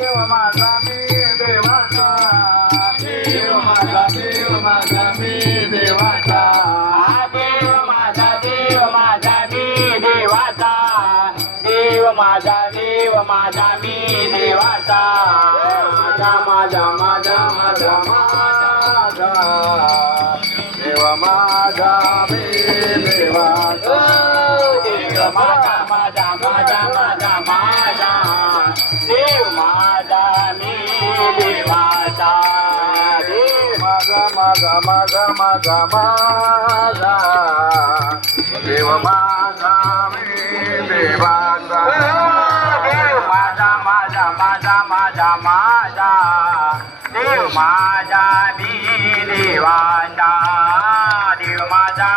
देव माझा मी देवाचा, देव माझा मी देवाचा, देव माझा मी देवाचा, देव माझा मी देवाचा, माझा देव माझा मी देवाचा, देव माझा देव माझा मी देवाचा, देव माझा देव माझा मी देवाचा, देव माझा देव माझा मी देवाचा, देव माझा